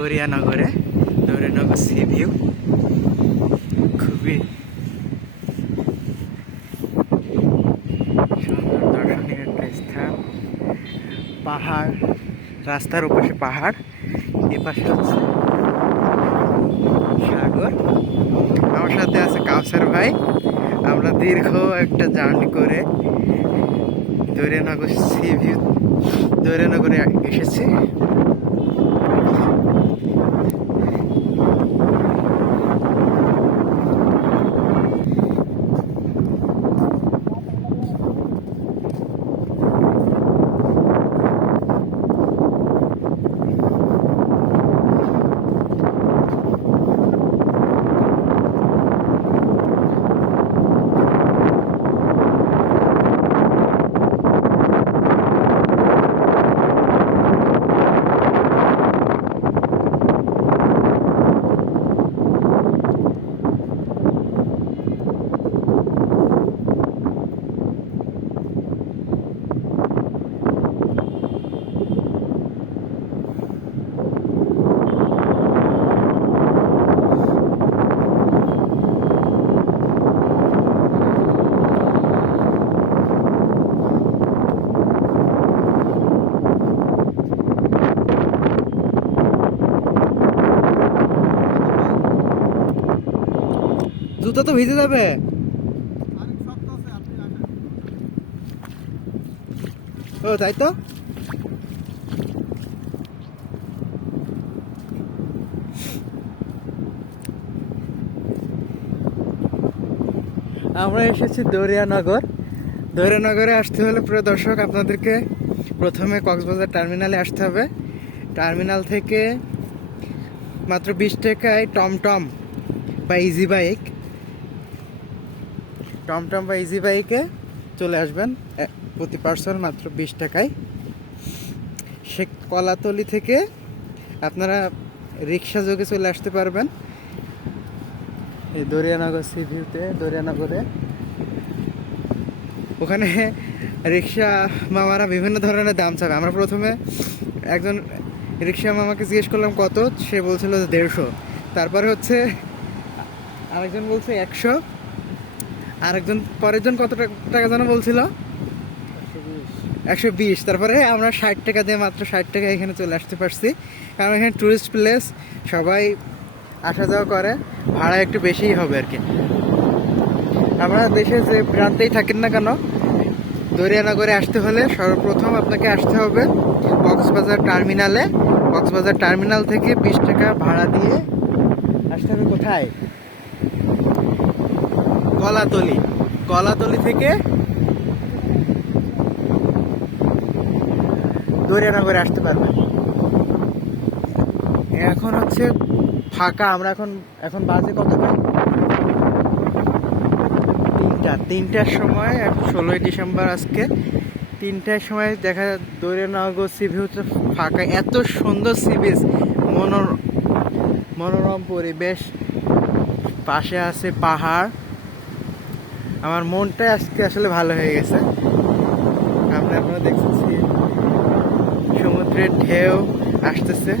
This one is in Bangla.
দরিয়ানগরে, দরিয়ানগর সি ভিউ খুবই সুন্দর দর্শনীয় একটা স্থান। পাহাড়, রাস্তার ওপাশে পাহাড়, এপাশে হচ্ছে সাগর। আমার সাথে আছে কাউসার ভাই। আমরা দীর্ঘ একটা জার্নি করে দরিয়ানগর সি ভিউ, দরিয়ানগরে এসেছি। জুতা তো ভিজে যাবে। ও তাই তো। আমরা এসেছি দরিয়ানগর। দরিয়ানগরে আসতে হলে প্রিয় দর্শক আপনাদেরকে প্রথমে কক্সবাজার টার্মিনালে আসতে হবে। টার্মিনাল থেকে মাত্র 20 টাকায় টমটম বা ইজি বাইক, টমটম বা ইজি বাইকে চলে আসবেন। প্রতি পার্সন মাত্র 20 টাকায়। সে কলাতলি থেকে আপনারা রিক্সা যোগে চলে আসতে পারবেন এই দরিয়ানগর সি ভিউতে। দরিয়ানগরে ওখানে রিক্সা মামারা বিভিন্ন ধরনের দাম চাবে। আমরা প্রথমে একজন রিক্সা মামাকে জিজ্ঞেস করলাম কত, সে বলছিল 150। তারপরে হচ্ছে আরেকজন বলছে 100, আরেকজন পরের জন কত টাকা যেন বলছিল 120। তারপরে আমরা 60 টাকা দিয়ে, মাত্র 60 টাকা এখানে চলে আসতে পারছি। কারণ এখানে টুরিস্ট প্লেস, সবাই আসা যাওয়া করে, ভাড়া একটু বেশিই হবে আর কি। আমরা দেশে যে প্রান্তেই থাকেন না কেন, দরিয়ানগরে আসতে হলে সর্বপ্রথম আপনাকে আসতে হবে কক্সবাজার টার্মিনালে। কক্সবাজার টার্মিনাল থেকে 20 টাকা ভাড়া দিয়ে আসতে হবে কোথায়? কলাতলি। কলাতলি থেকে দরিয়ানগরে আসতে পারবেন। এখন হচ্ছে ফাঁকা। আমরা এখন বাজে কত ভাই? 3টার সময়। 16ই ডিসেম্বর আজকে। 3টার সময় দেখা যায় দরিয়ানগর সি ভিউতে ফাঁকা। এত সুন্দর সি বিচ, মনোরম পরিবেশ, পাশে আছে পাহাড়। আমার মনটাই আজকে আসলে ভালো হয়ে গেছে। আপনারা দেখতেছি সমুদ্রের ঢেউ আসতেছে।